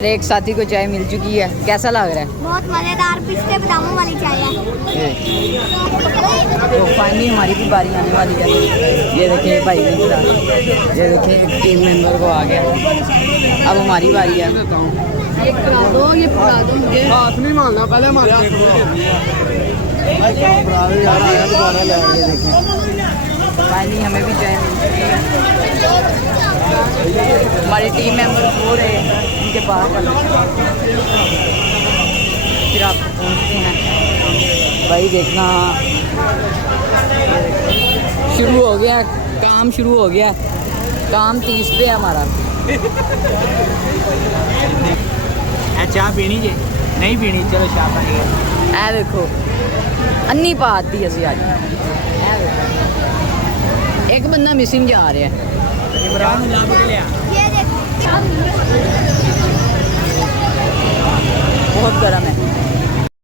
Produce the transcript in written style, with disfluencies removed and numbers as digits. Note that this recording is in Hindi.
एक साथी को चाय मिल चुकी है, कैसा लग रहा है? बहुत मज़ेदार पिस्ते बादामों वाली चाय है। तो फाइनली हमारी भी बारी आने वाली है। ये देखिए भाई इंतजार, ये देखिए टीम मेंबर को आ गया, अब हमारी बारी है। ये पकड़ा दो मुझे, हाथ नहीं मारना, पहले हमारे हाथ फाइनली हमें भी चाय मिल चुकी है। हमारी टीम मेंबर हो रहे हैं उनके पास, फिर आप पहुँचते हैं। भाई देखना शुरू हो गया, काम शुरू हो गया, काम 30 पे है हमारा। चाय पीनी है? नहीं पीनी, चलो चाय पानी। ऐ देखो अन्नी पाती असी अज, एक बंदा मिसिंग जा रहा है। बहुत गर्म है।